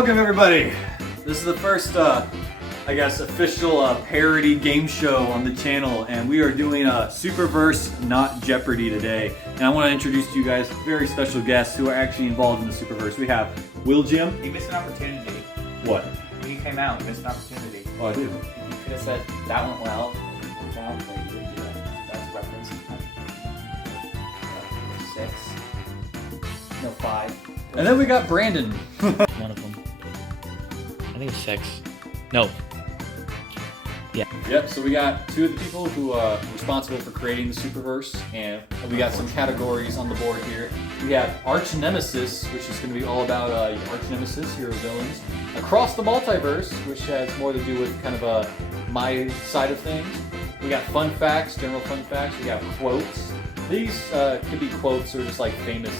Welcome everybody. This is the first, I guess, official parody game show on the channel, and we are doing a SUPERVERSE, not Jeopardy today. And I want to introduce to you guys very special guests who are actually involved in the SUPERVERSE. We have Will Jim. You missed an opportunity. What? When you came out, you missed an opportunity. Oh, I did. You could have said, that went well. Down, but you didn't do that. That's a reference. 6. No, 5. And then we got Brandon. One of them. I think it's 6. No. Yeah. Yep, so we got 2 of the people who are responsible for creating the SUPERVERSE, and we got some categories on the board here. We have Arch Nemesis, which is going to be all about your Arch Nemesis, hero villains. Across the Multiverse, which has more to do with kind of my side of things. We got Fun Facts, general fun facts. We got Quotes. These could be quotes or just like famous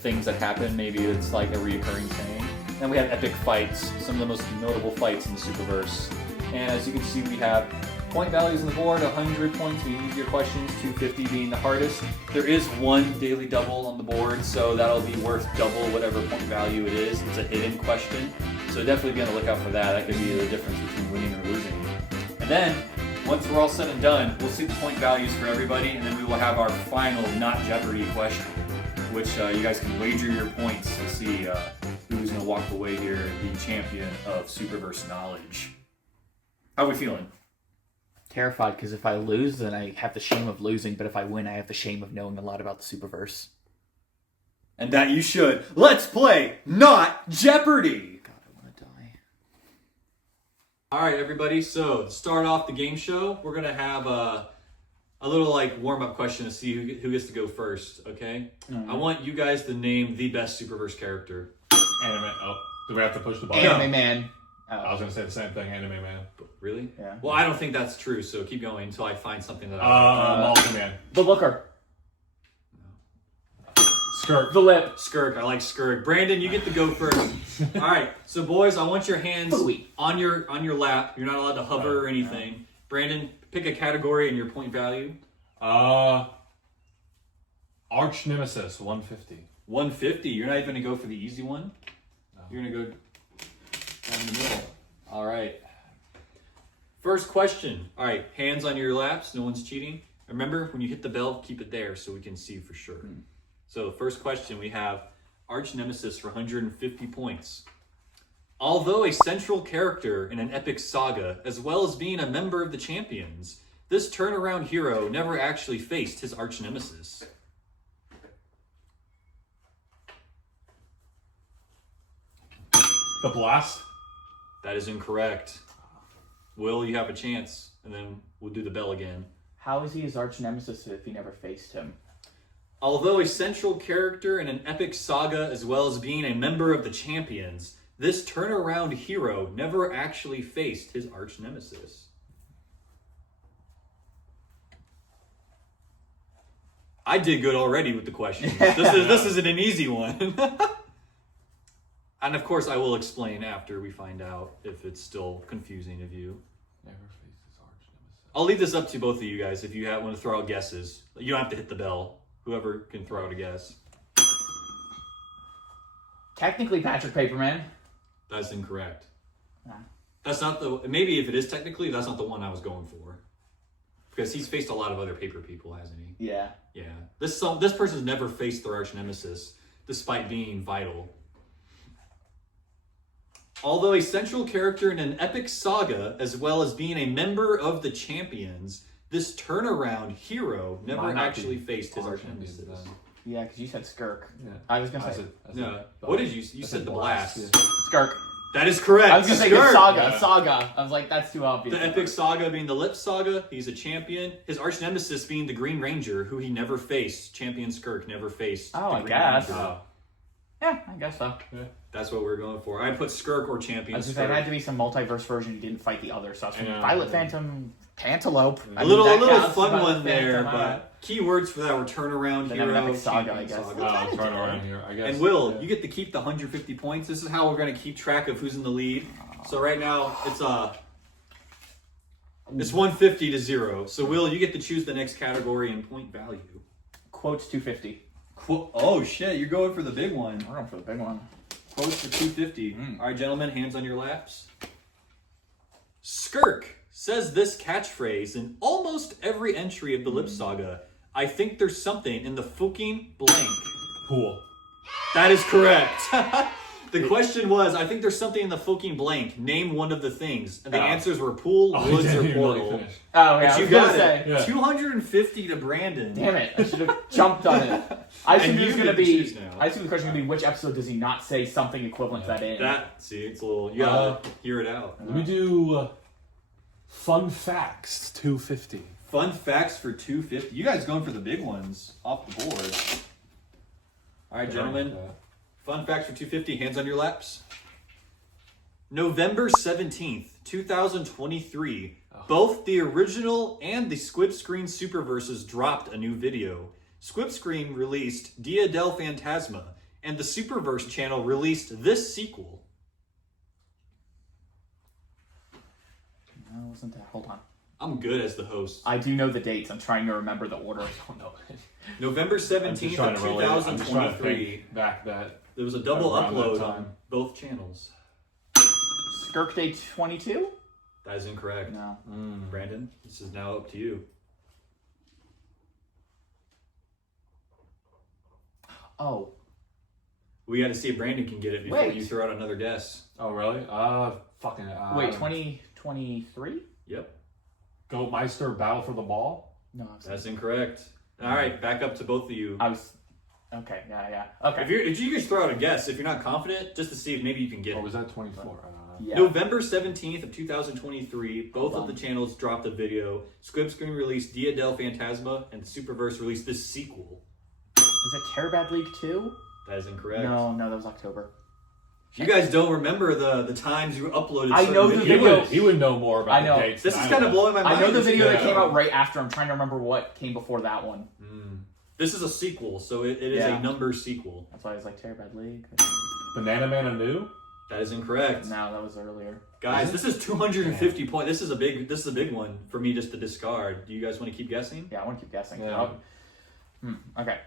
things that happen. Maybe it's like a reoccurring thing. And we have Epic Fights, some of the most notable fights in the SUPERVERSE. And as you can see, we have point values on the board, 100 points being easier questions, 250 being the hardest. There is one daily double on the board, so that'll be worth double whatever point value it is. It's a hidden question, so definitely be on the lookout for that. That could be the difference between winning or losing. And then, once we're all said and done, we'll see the point values for everybody, and then we will have our final Not Jeopardy question, which you guys can wager your points to see who's going to walk away here the champion of SUPERVERSE knowledge. How are we feeling? Terrified, because if I lose, then I have the shame of losing, but if I win, I have the shame of knowing a lot about the SUPERVERSE. And that you should. Let's play Not Jeopardy! God, I want to die. Alright everybody, so to start off the game show, we're going to have a little warm-up question to see who gets to go first, okay? I want you guys to name the best SUPERVERSE character. Anime. Oh, do we have to push the button? Anime Man. I was going to say the same thing, Anime Man. Really? Yeah. Well, I don't think that's true, so keep going until I find something that Multi Man. The Looker. Skirk. The Lip. Skirk, I like Skirk. Brandon, you get to go first. Alright, so boys, I want your hands on your lap. You're not allowed to hover or anything. No. Brandon, pick a category and your point value. Arch Nemesis, 150. 150? You're not even going to go for the easy one? No. You're going to go down the middle. Alright. First question. Alright, hands on your laps. No one's cheating. Remember, when you hit the bell, keep it there so we can see for sure. So, first question, we have Arch Nemesis for 150 points. Although a central character in an epic saga, as well as being a member of the Champions, this turnaround hero never actually faced his arch nemesis. The Blast? That is incorrect. Will, you have a chance, and then we'll do the bell again. How is he his arch nemesis if he never faced him? Although a central character in an epic saga, as well as being a member of the Champions, this turnaround hero never actually faced his arch nemesis. I did good already with the question. This isn't an easy one. And of course, I will explain after we find out if it's still confusing of you. Never faced his arch nemesis. I'll leave this up to both of you guys if you want to throw out guesses. You don't have to hit the bell. Whoever can throw out a guess. Technically, Patrick Paperman. That's incorrect. Nah. That's not the... Maybe if it is technically, that's not the one I was going for. Because he's faced a lot of other paper people, hasn't he? Yeah. Yeah. This person's never faced their arch nemesis, despite being vital. Although a central character in an epic saga, as well as being a member of the Champions, this turnaround hero never actually faced his arch nemesis. Yeah, because you said Skirk. Yeah. I was going to say... No. What did you... You said the Blast. Yeah. Skirk. That is correct. I was going to say Skirk. Saga. Yeah. Saga. I was like, that's too obvious. The epic saga being the Lip Saga, he's a champion. His arch nemesis being the Green Ranger, who he never faced. Champion Skirk never faced. Oh, the I Green guess. Ranger. Yeah, I guess so. Yeah. That's what we're going for. I put Skirk or I Champion was just Skirk. saying, it had to be some multiverse version. You didn't fight the other. So I was thinking Yeah. Violet Phantom, Cantaloupe. I A mean, little that counts, fun Violet one there, Phantom, but keywords for that were turnaround Then hero, an epic saga, champion I guess. saga. Oh, it's right around here, I guess. And Will, Yeah. you get to keep the 150 points. This is how we're going to keep track of who's in the lead. So right now, it's 150 to 0. So Will, you get to choose the next category and point value. Quotes 250. Oh shit, you're going for the big one. We're going for the big one. Quotes for 250. All right, gentlemen, hands on your laps. Skirk says this catchphrase in almost every entry of the Lip Saga. I think there's something in the fucking blank. Pool. That is correct. The question was, I think there's something in the fucking blank. Name one of the things. And the answers were pool, woods, or portal. Oh, yeah. But I you was gonna got say. it. 250 to Brandon. Damn it! I should have jumped on it. I assumed And it was you gonna get to be. choose now. I assumed the question was gonna be which episode does he not say something equivalent to that in? See, it's a little. You gotta hear it out. Let me do fun facts 250. Fun facts for 250. You guys going for the big ones off the board. All right, gentlemen. Fun facts for 250. Hands on your laps. November 17th, 2023. Both the original and the Squib Screen Superverses dropped a new video. Squib Screen released Dia del Fantasma, and the Superverse channel released this sequel. No, it wasn't that. Hold on. I'm good as the host. I do know the dates. I'm trying to remember the order. I don't know. November 17th of I'm just trying to 2023. think back that. There was a double Around that upload time. on both channels. Skirk Day 22? That is incorrect. No. Brandon, this is now up to you. Oh. We got to see if Brandon can get it before Wait. you throw out another guess. Oh, really? Fucking. Wait, 2023? Yep, Goatmeister Battle for the Ball? No, I was. that's incorrect. All right, back up to both of you. I was. Okay, yeah. Okay. If you just throw out a guess, if you're not confident, just to see if maybe you can get Or it. was that 24? Yeah. November 17th of 2023, both Hold of on. the channels dropped a video. Squib Screen released Dia del Fantasma, and Superverse released this sequel. Was it Terabad League 2? That is incorrect. No, that was October. You guys don't remember the times you uploaded. I know certain the videos. video. He would know more about I know. the dates. This than is I kind of would. blowing my mind. I know the video that Yeah. came out right after. I'm trying to remember what came before that one. This is a sequel, so it is Yeah. a number sequel. That's why I was like Terabad League. Banana Man anew? That is incorrect. No, that was earlier. Guys, this is 250 points. This is a big one for me just to discard. Do you guys want to keep guessing? Yeah, I want to keep guessing. Yeah. Okay.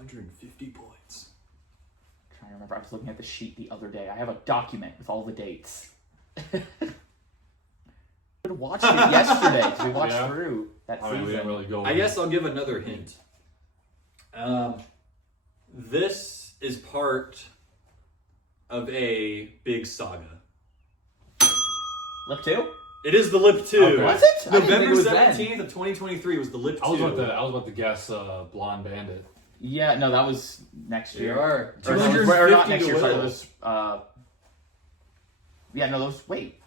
250 points. Trying to remember. I was looking at the sheet the other day. I have a document with all the dates. We watched it yesterday because we watched Yeah. through that I mean, we season. didn't really go. I guess I'll give another hint. This is part of a big saga. Lip 2? It is the Lip 2. Okay. Was it? I didn't think November it was then. 17th of 2023 was the Lip 2. I was about to guess Blonde Bandit. Yeah, no, that was next There year. you are. Or no, 250 or not next to year, sorry. Will. It was, yeah, no, those, wait.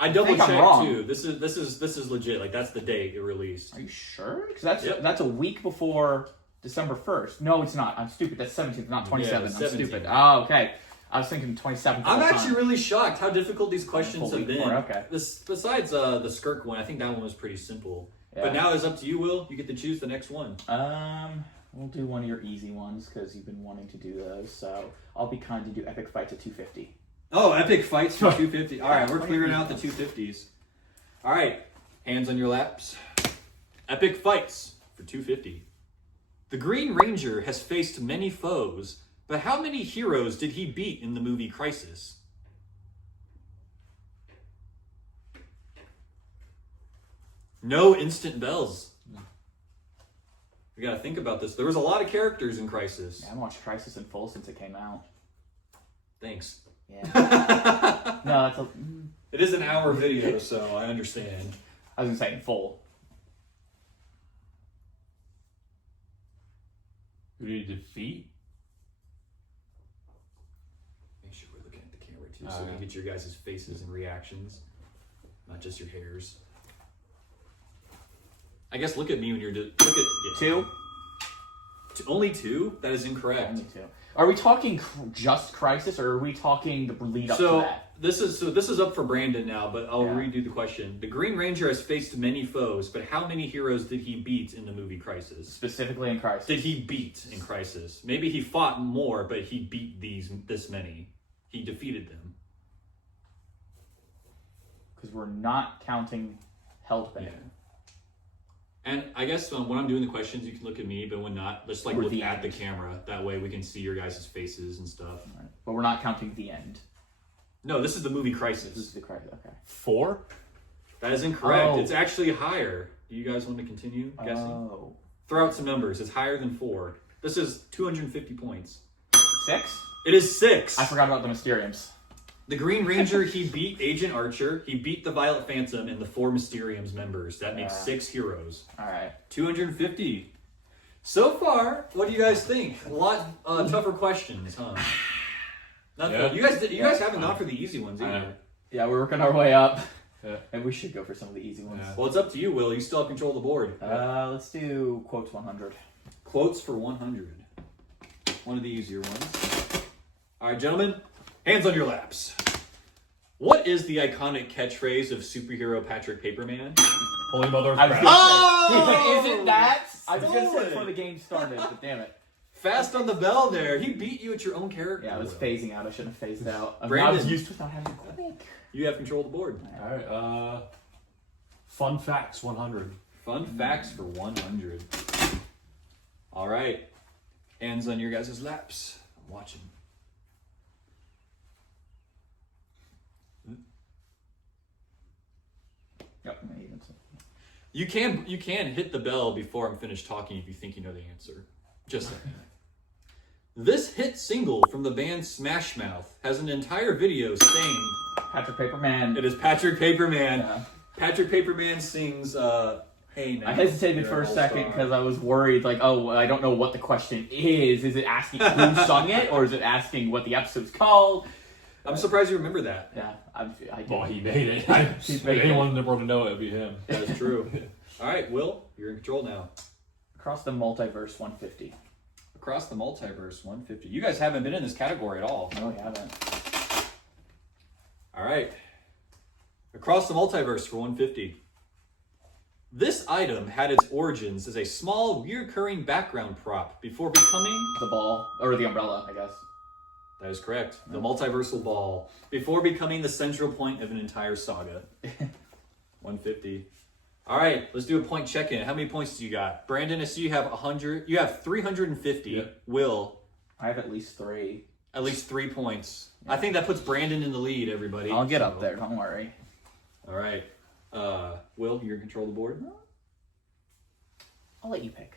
I double think I'm checked wrong. too. This is legit. Like that's the date it released. Are you sure? Because Yep. that's a week before December 1st. No, it's not. I'm stupid. That's 17th, not 27th. Yeah, I'm 17th. stupid. Oh, okay. I was thinking 27th. I'm the whole actually time. really shocked how difficult these questions Full have week been. before, okay. Besides the Skirk one, I think that one was pretty simple. Yeah. But now it's up to you, Will. You get to choose the next one. We'll do one of your easy ones because you've been wanting to do those. So I'll be kind to do epic fights at 250. Oh, epic fights for 250. All right, we're clearing out the 250s. All right, hands on your laps. Epic fights for 250. The Green Ranger has faced many foes, but how many heroes did he beat in the movie Crisis? No instant bells. We gotta think about this. There was a lot of characters in Crisis. Yeah, I haven't watched Crisis in full since it came out. Thanks. Yeah. No, it's a, It is an hour video, so I understand. I was gonna say in full. Who did he defeat? Make sure we're looking at the camera too, so we can get your guys' faces and reactions, not just your hairs. I guess look at me when you're look at Two? Only two? That is incorrect. Only two. Are we talking just Crisis, or are we talking the lead up to So that? this is up for Brandon now, but I'll Yeah. redo the question. The Green Ranger has faced many foes, but how many heroes did he beat in the movie Crisis? Specifically in Crisis. Did he beat in Crisis? Maybe he fought more, but he beat this many. He defeated them. Because we're not counting Hellbent. Yeah. And I guess when I'm doing the questions, you can look at me, but when not, just like Or look the at the end. camera. That way we can see your guys' faces and stuff. Right. But we're not counting the end. No, this is the movie This Crisis. is the correct. Okay. 4? That is incorrect. Oh. It's actually higher. Do you guys want to continue guessing? Oh. Throw out some numbers. It's higher than 4. This is 250 points. 6? It is 6. I forgot about the Mysteriums. The Green Ranger, he beat Agent Archer, he beat the Violet Phantom, and the 4 Mysteriums members. That makes 6 heroes. All right. 250. So far, what do you guys think? A lot tougher questions, huh? Yeah. You guys haven't gone for the easy ones either. Yeah, we're working our way up. Yeah. Maybe we should go for some of the easy ones. Yeah. Well, it's up to you, Will. You still have control of the board. Let's do quotes 100. Quotes for 100. One of the easier ones. All right, gentlemen, hands on your laps. What is the iconic catchphrase of superhero Patrick Paperman? Holy Mother of I was Crap. gonna say, isn't that? I was gonna say Stolen. before the game started, but damn it. Fast on the bell there. He beat you at your own character. Yeah, I was Will. phasing out. I shouldn't have phased out. I, mean, I Brandon. was used to without having to quick. You have control of the board. Alright, fun facts 100. Fun facts for 100. All right. Hands on your guys' laps. I'm watching. Yep. You can hit the bell before I'm finished talking if you think you know the answer. Just saying. This hit single from the band Smash Mouth has an entire video saying Patrick Paperman. it is Patrick Paperman. Yeah. Patrick Paperman sings Hey Now. I hesitated You're for a an second all-star. because I was worried, like, oh, I don't know what the question is. Is it asking who sung it, or is it asking what the episode's called? I'm surprised you remember that. Yeah, I Well, did. he made it. He's If made it. anyone in the world to know it, it'd be him. That is true. All right, Will, you're in control now. Across the Multiverse 150. Across the Multiverse 150. You guys haven't been in this category at all. No, we haven't. All right. Across the Multiverse for 150. This item had its origins as a small, recurring background prop before becoming... The ball, or the umbrella, I guess. That is correct. The multiversal ball. Before becoming the central point of an entire saga. 150. All right, let's do a point check-in. How many points do you got? Brandon, I see you have 100. You have 350. Yep. Will, I have at least 3. at least 3 points. I think that puts Brandon in the lead, everybody. I'll get up there, don't worry. All right. Will, you're in control of the board? I'll let you pick.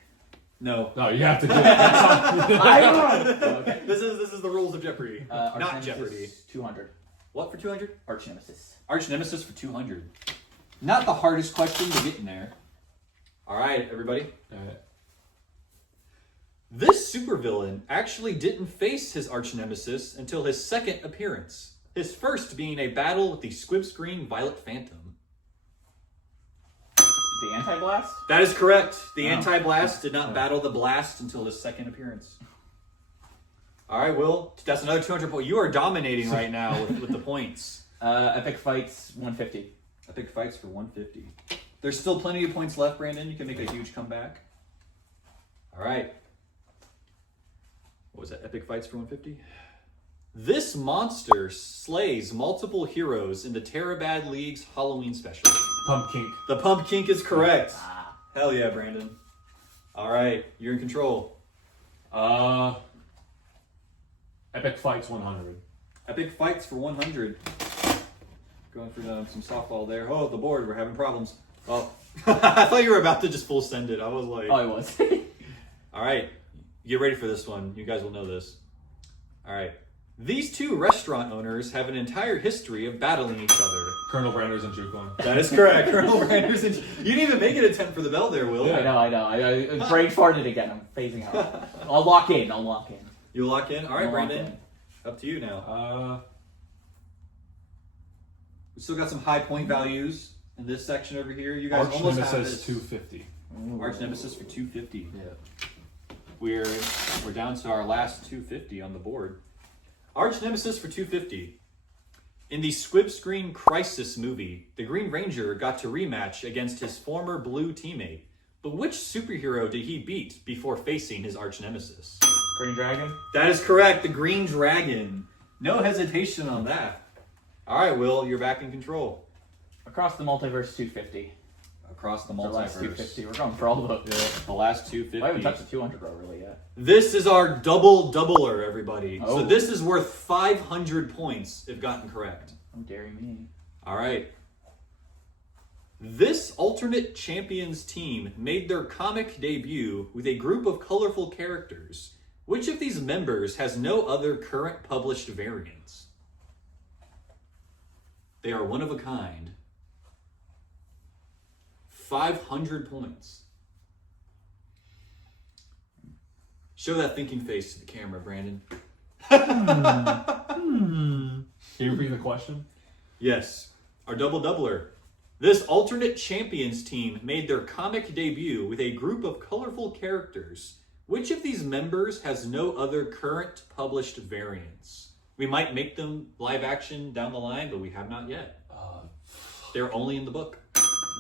No. No, you have to do it. That's Okay. This is the rules of Jeopardy. Arch Not Nemesis, Jeopardy. 200. What for 200? Arch Nemesis. Arch Nemesis for 200. Not the hardest question to get in there. All right, everybody. Alright. This supervillain actually didn't face his arch nemesis until his second appearance. His first being a battle with the squib screen Violet Phantom. The Anti-Blast? That is correct. The Oh. Anti-Blast did not battle the Blast until his second appearance. All right, Will. That's another 200 points. You are dominating right now with the points. Epic Fights 150. Epic fights for 150. There's still plenty of points left, Brandon. You can make a huge comeback. All right. What was that? Epic fights for 150? This monster slays multiple heroes in the Terabad League's Halloween special. Pumpkin. The Pump Kink is correct. Hell yeah, Brandon. All right, you're in control. Epic Fights 100. Epic fights for 100. Going for some softball there. Oh, the board, we're having problems. Oh, I thought you were about to just full send it. I was like... Oh, it was. All right, get ready for this one. You guys will know this. All right. These two restaurant owners have an entire history of battling each other. Colonel Branders and Juke. That is correct. Colonel Branders and... You didn't even make an attempt for the bell there, Will. I know. I brain farted again. I'm phasing out. I'll lock in. You lock in? All right, I'll lock Brandon. in. Up to you now. We still got some high point values in this section over here. You guys Arch almost have Nemesis it. 250. Arch Nemesis for 250. Yeah. We're down to our last 250 on the board. Arch Nemesis for 250. In the Squib Screen Crisis movie, the Green Ranger got to rematch against his former blue teammate. But which superhero did he beat before facing his arch nemesis? Green Dragon? That is correct, the Green Dragon. No hesitation on that. All right, Will, you're back in control. Across the Multiverse 250. across the The last multiverse. 250. We're going for all the. The last 250. I haven't touched the 200 row really yet. This is our double doubler, everybody. Oh. So this is worth 500 points if gotten correct. How dare me? All right. This alternate champions team made their comic debut with a group of colorful characters. Which of these members has no other current published variants? They are one of a kind. 500 points. Show that thinking face to the camera, Brandon. Can you repeat the question? Yes, our double doubler. This alternate champions team made their comic debut with a group of colorful characters. Which of these members has no other current published variants? We might make them live action down the line, but we have not yet. They're only in the book.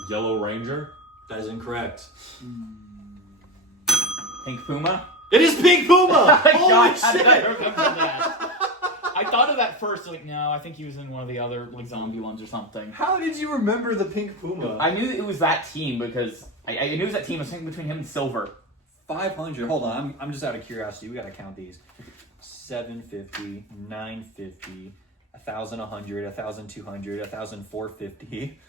Yellow Ranger. That is incorrect. Pink Puma? It is Pink Puma! Holy God, how did I shit! remember that? I thought of that first, like, no, I think he was in one of the other like zombie ones or something. How did you remember the Pink Puma? I knew it was that team because I knew it was that team. I was thinking between him and Silver. 500. Hold on, I'm just out of curiosity. We gotta count these. 750, 950, 1,000, 100, 1,200, 1,450.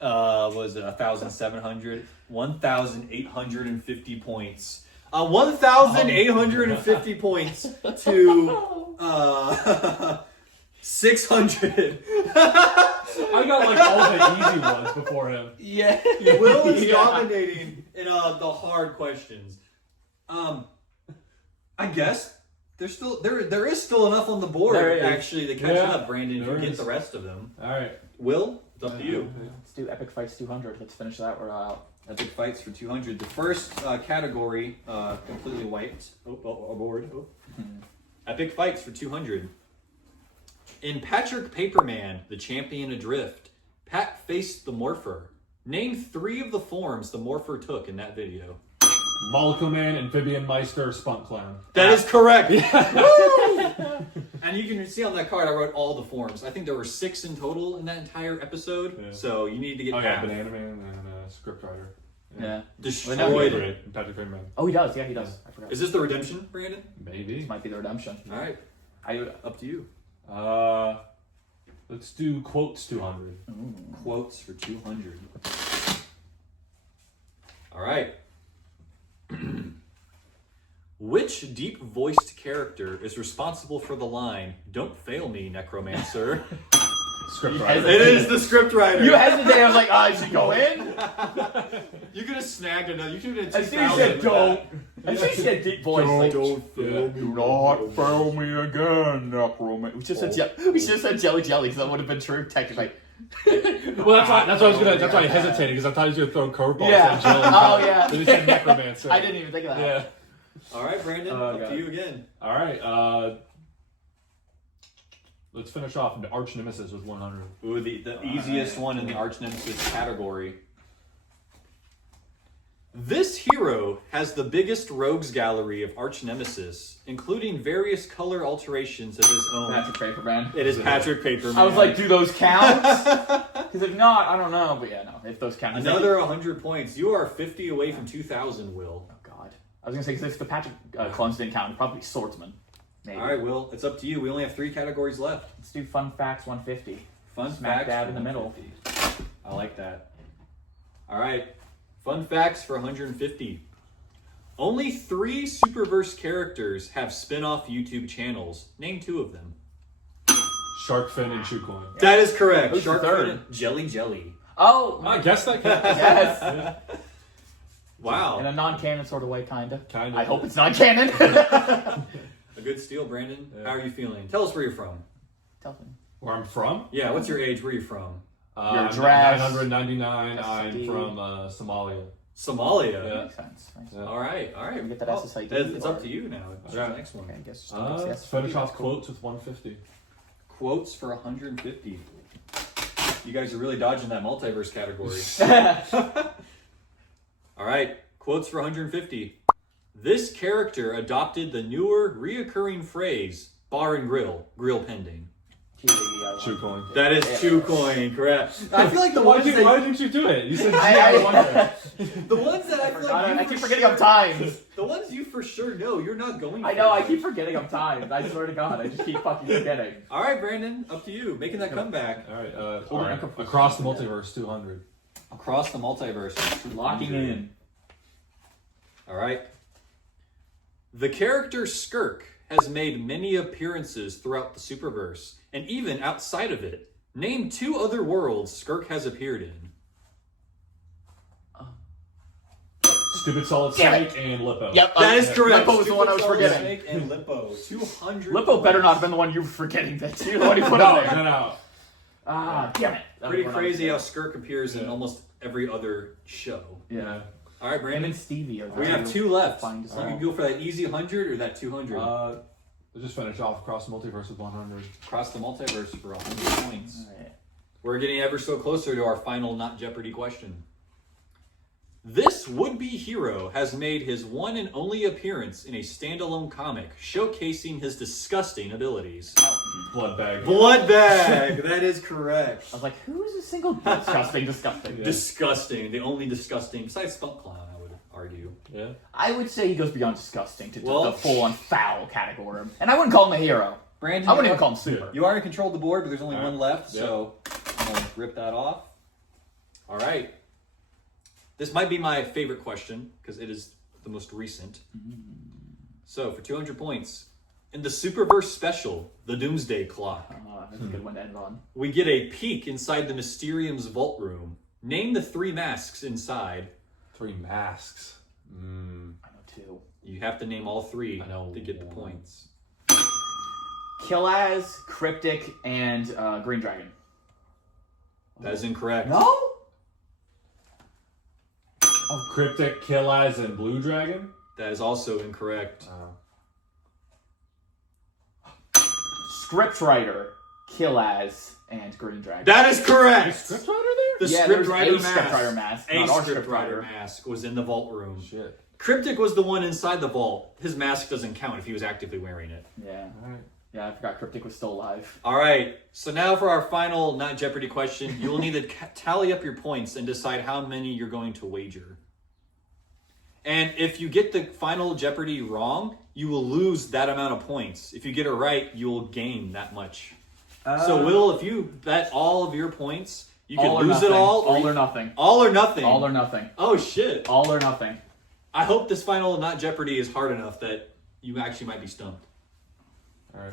Was it 1,700? 1,850 points. 1,850 points to 600. I got like all the easy ones before him. Yeah. Will is dominating in the hard questions. I guess there's still there is still enough on the board There is. actually to catch Yeah, up, Brandon. If there you get is. the rest of them. All right. Will, it's up to you. Let's do Epic Fights 200. Let's finish that. We're out. Epic fights for 200. The first category completely wiped. Aboard. Epic fights for 200. In Patrick Paperman, the champion adrift, Pat faced the Morpher. Name 3 of the forms the Morpher took in that video. Molecule Man, Amphibian Meister, Spunk Clown. That is correct. Woo! And you can see on that card I wrote all the forms. I think there were 6 in total in that entire episode. Yeah. So you need to get Oh yeah, half. Banana Man and Scriptwriter. Yeah. Destroyed it. Patrick Bateman. Oh, he does. Yeah, he does. I forgot. Is this the redemption, Brandon? Maybe. This might be the redemption. All right, up to you. Let's do quotes 200. Quotes for 200. All right. Which deep-voiced character is responsible for the line, "Don't fail me, Necromancer"? Scriptwriter. It is the scriptwriter. You hesitated. I was like, I should go in. You could have snagged another. You should have As soon as you said don't. As soon as you said deep voice, like, fail me. do not fail me again, Necromancer. We should have said Jelly Jelly because that would have been true technically. Well, that's why I hesitated because I thought he was gonna throw curveballs Yeah. at Jill. Oh yeah. Then he said Necromancer. I didn't even think of that. Yeah. All right, Brandon. Oh, up God. to you again. All right. Let's finish off the arch nemesis with 100. Ooh, the easiest one in the arch nemesis category. This hero has the biggest rogues gallery of arch nemesis, including various color alterations of his own. Patrick Paperman. It is Patrick Paperman. I was like, do those count? Because if not, I don't know. But yeah, no. If those count. Another 100 points. You are 50 away from 2,000, Will. Oh God. I was gonna say because if the Patrick clones didn't count, it'd probably be Swordsman. Maybe. All right, Will. It's up to you. We only have 3 categories left. Let's do Fun Facts 150. Fun Smack facts dab for in the middle. 150. I like that. All right. Fun facts for 150. Only 3 Superverse characters have spin-off YouTube channels. Name 2 of them. Sharkfin and Shoecoin. That is correct. Who's the Sharkfin third? and Jelly. Oh, I guess that counts. yes. Wow. In a non-canon sort of way, kinda. Kinda. I hope it's not canon. A good steal, Brandon. Yeah. How are you feeling? Tell us where you're from. Tell them. Where I'm from? Yeah, what's your age? Where are you from? Your dress. 999. I'm SSD. from Somalia. Somalia. Yeah. Makes sense. Nice. Yeah. All right, all right. Can we get that Well, SSID it's up or- to you now. What's Okay. the next one? Okay, I guess just Let's finish off quotes with 150. Quotes for 150. You guys are really dodging that multiverse category. All right, quotes for 150. This character adopted the newer, reoccurring phrase, bar and grill pending. Shoe coin. That is Chew Coin, correct. I feel like the Why ones didn't you do it? You said I wonder. the ones that I feel like you I keep for forgetting sure, I'm timed. The ones you for sure know, you're not going. I for know, I it. keep forgetting I'm timed. I swear to God, I just keep fucking forgetting. All right, Brandon, up to you, making that comeback. All right. Hold on, Across the multiverse, 200. Across the multiverse, Locking in. All right. The character Skirk has made many appearances throughout the Superverse, and even outside of it. Name 2 other worlds Skirk has appeared in. Stupid Solid Damn Snake and Lippo. Yep, That is correct. Lippo was the one I was Stupid forgetting. Snake and Lippo. 200. Lippo better not have been the one you were forgetting. That you're the one you put on there. No. Ah, damn it. That Pretty was the one I was crazy how forgetting. Skirk appears in almost every other show. Yeah. All right, Him Brandon. and Stevie are the We have 2 left. Fine, So you can go for that easy 100 or that 200. We'll just finish off Across the Multiverse with 100. Across the multiverse for 100 points. Alright. We're getting ever so closer to our final Not Jeopardy question. This would-be hero has made his one and only appearance in a standalone comic, showcasing his disgusting abilities. Blood bag. Blood bag! That is correct. I was like, who is a single disgusting? Yeah. Disgusting. The only disgusting, besides Spunk Clown, I would argue. Yeah. I would say he goes beyond disgusting to Well, the full-on foul category. And I wouldn't call him a hero. Brandon, I wouldn't even call him super. You are in control of the board, but there's only All right. one left, Yep. so I'm going to rip that off. All right. This might be my favorite question, because it is the most recent. So, for 200 points, in the Superverse special, The Doomsday Clock, That's a good one to end on. we get a peek inside the Mysterium's vault room. Name the 3 masks inside. 3 masks. I know 2. You have to name all 3 I know to get the one. points. Killaz, Cryptic, and Green Dragon. That is incorrect. No? Cryptic, Killaz, and Blue Dragon. That is also incorrect. Scriptwriter, Killaz, and Green Dragon. That is correct! Scriptwriter there? The Yeah, there's scriptwriter a mask. scriptwriter mask, A not our scriptwriter scriptwriter. mask was in the vault room. Shit. Cryptic was the one inside the vault. His mask doesn't count if he was actively wearing it. Yeah. Alright. Yeah, I forgot Cryptic was still alive. All right, so now for our final Not Jeopardy question, you will need to tally up your points and decide how many you're going to wager. And if you get the final Jeopardy wrong, you will lose that amount of points. If you get it right, you will gain that much. So Will, if you bet all of your points, you can All or lose nothing. it all. All or nothing. All or nothing. All or nothing. Oh shit. All or nothing. I hope this final Not Jeopardy is hard enough that you actually might be stumped. Alright.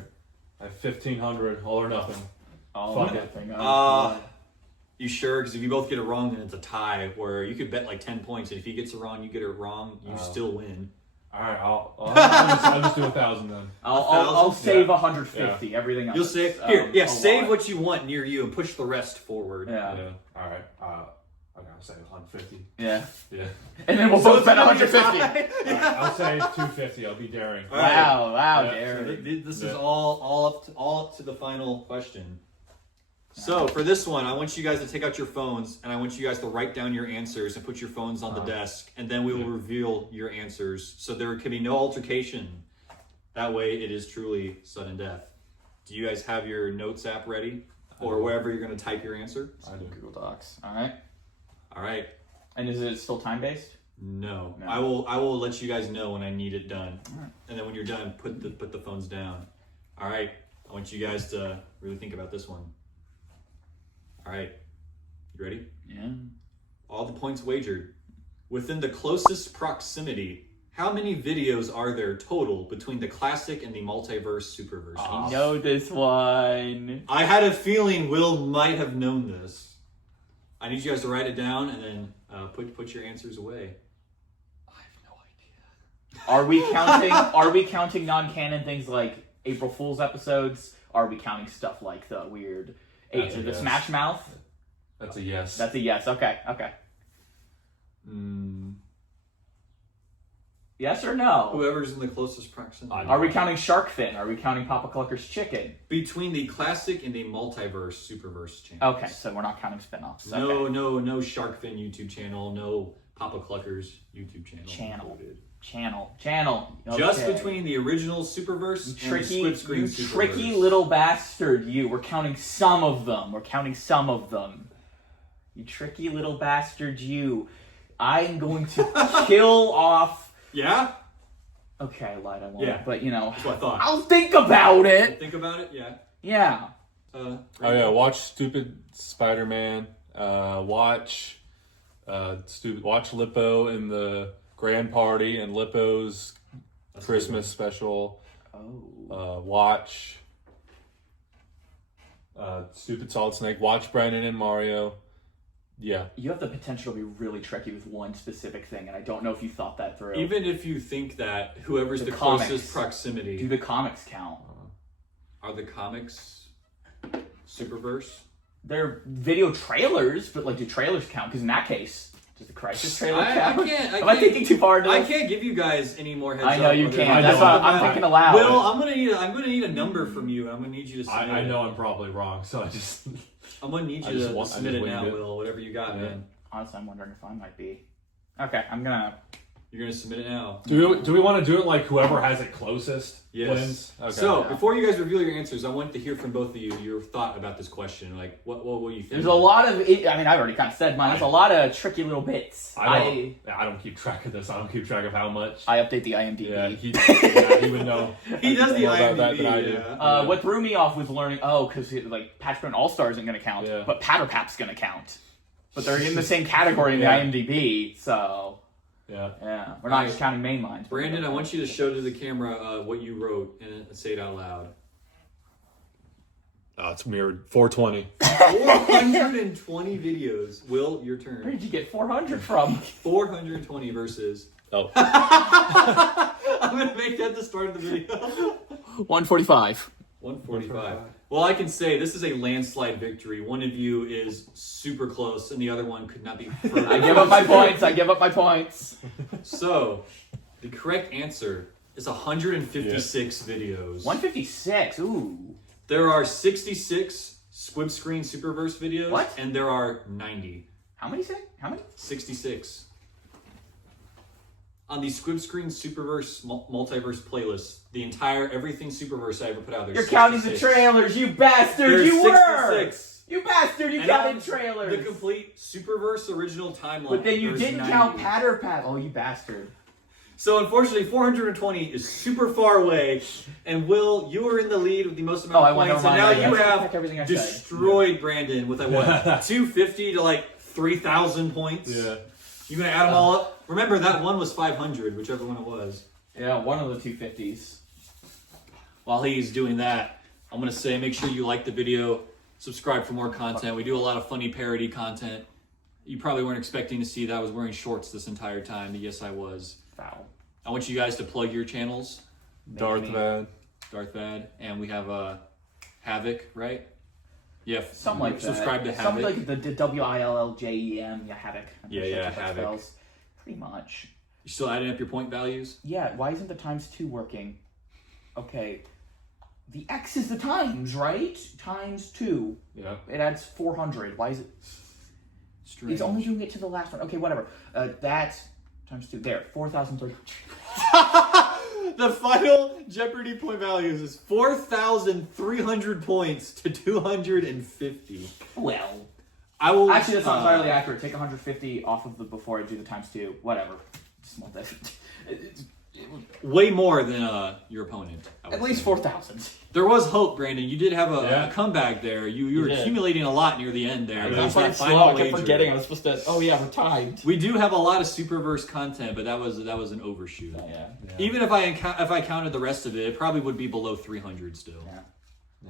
I have 1,500, all or nothing. All Fuck or it. nothing. You sure? Because if you both get it wrong, then it's a tie where you could bet like 10 points. And if he gets it wrong, you get it wrong, you still win. Alright, I'll just do 1,000 then. I'll save 150. Everything else. You'll save a save lot. what you want near you and push the rest forward. Yeah. Yeah. Alright, I gotta say 150. Yeah. Yeah. And then we'll So both it's bet gonna be a 150. tie. Alright, I'll say 250. I'll be daring. All right. Wow, Yeah. Darren. This is Yeah. all up to the final question. So for this one, I want you guys to take out your phones and I want you guys to write down your answers and put your phones on the desk, and then we will reveal your answers so there can be no altercation. That way it is truly sudden death. Do you guys have your notes app ready? Or wherever you're going to type your answer? I do. Google Docs. All right. All right. And is it still time based? No. No. I will let you guys know when I need it done. Alright. And then when you're done, put the phones down. All right. I want you guys to really think about this one. All right. You ready? Yeah. All the points wagered. Within the closest proximity, how many videos are there total between the classic and the multiverse superverse? I know this one. I had a feeling Will might have known this. I need you guys to write it down and then put your answers away. I have no idea. Are we counting non-canon things like April Fool's episodes? Are we counting stuff like the weird That's a the yes. Smash Mouth? That's a yes. That's a yes. Okay. Yes or no? Whoever's in the closest proximity. Are we counting Shark Fin? Are we counting Papa Clucker's Chicken? Between the classic and the multiverse superverse channels. Okay, so we're not counting spin-offs. No, Okay. no Shark Fin YouTube channel. No Papa Clucker's YouTube channel. Channel. included. Channel. Just Okay. between the original Superverse and the Tricky, split screen you Superverse. tricky little bastard, you. We're counting some of them. You tricky little bastard, you. I'm going to kill off... Yeah? Okay, I lied, I won't. Yeah. But, you know, That's what I thought. I'll think about it. Think about it, yeah. Yeah. Oh yeah, watch Stupid Spider-Man. Watch Lippo in the Grand Party and Lippo's Christmas special. Oh. Watch Stupid Solid Snake. Watch Brandon and Mario. Yeah. You have the potential to be really tricky with one specific thing, and I don't know if you thought that through. Even if you think that whoever's the comics. closest proximity... Do the comics count? Are the comics Superverse? They're video trailers, but like, do trailers count? Because in that case, does the Crisis trailer count? I can't. Am I thinking too far? I can't give you guys any more heads up. I know you other can't. than- That's why I'm thinking aloud. Will, I'm gonna need a number from you. I'm gonna need you to submit I it. know I'm probably wrong, so I just... I'm gonna need I you just to want- I submit just it now, winged it. Will. Whatever you got, Yeah. man. Honestly, I'm wondering if I might be. Okay, I'm gonna... You're gonna submit it now. Do we want to do it like whoever has it closest wins? Okay. So, before you guys reveal your answers, I want to hear from both of you your thought about this question. Like, what will you think? There's a lot of... I mean, I've already kind of said mine. There's a lot of tricky little bits. I don't keep track of this. I don't keep track of how much. I update the IMDb. Yeah, he would know. He does the more about that IMDb, than I do. yeah. What threw me off was learning, because like Patch Burn All-Star isn't going to count, Yeah. but Patterpap's going to count. But they're in the same category in the Yeah. IMDb, so Yeah. we're not just counting main lines. Brandon, I want you to show to the camera what you wrote and say it out loud. It's mirrored. 420. 420 videos. Will, your Where turn. did you get 400 from? 420 versus. Oh. I'm gonna make that the start of the video. 145. 145. Well, I can say this is a landslide victory. One of you is super close, and the other one could not be further. I give up my points. So, the correct answer is 156 videos. 156. Ooh. There are 66 Squib Screen Superverse videos. What? And there are 90. How many? 66. On the Squib Screen Superverse Multiverse playlist, the entire everything Superverse I ever put out there. You're counting the trailers, you bastard! There's you 66. were! You bastard! You And counted on trailers! The complete Superverse original timeline. But then you there's didn't 90. count Patterpap. Oh, you bastard. So unfortunately, 420 is super far away, and Will, you are in the lead with the most amount of points, and now you have destroyed Brandon with 250 to like 3,000 points. Yeah. You gonna add them all up? Remember that one was 500, whichever one it was. Yeah, one of the 250s. While he's doing that, I'm gonna say make sure you like the video, subscribe for more content. We do a lot of funny parody content. You probably weren't expecting to see that I was wearing shorts this entire time, but yes, I was. Foul. I want you guys to plug your channels. Darth Vader. Darth Bad, and we have Havoc, right? Yeah, Something like that. subscribe to Havoc. Something like the WILLJEM. Yeah, Havoc. I'm pretty sure Yeah, that's what that Havoc. spells. Pretty much. You still adding up your point values? Yeah, why isn't the times 2 working? Okay. The X is the times, right? Times 2. Yeah. It adds 400. Why is it? Strange. It's only doing it to the last one. Okay, whatever. That's times 2. There, 4,300. The final Jeopardy point values is 4,300 points to 250. Well. I will. Actually, that's not entirely accurate. Take 150 off of the before I do the times 2. Whatever. Small difference. Way more than your opponent. At least 4,000. There was hope, Brandon. You did have a Yeah. comeback there. You were did. accumulating a lot near the end there. I That was that playing final slow. I kept wager. forgetting I was supposed to. Oh yeah, we're timed. We do have a lot of Superverse content, but that was an overshoot. Yeah. Even if I counted the rest of it, it probably would be below 300 still. Yeah.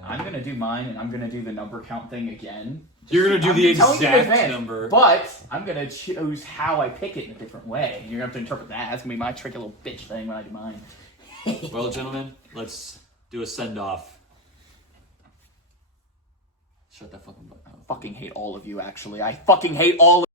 I'm going to do mine, and I'm going to do the number count thing again. You're going to do I'm the telling you in exact advance, number. But I'm going to choose how I pick it in a different way. You're going to have to interpret that. That's going to be my tricky little bitch thing when I do mine. Well, gentlemen, let's do a send-off. Shut that fucking button. I fucking hate all of you, actually. I fucking hate all of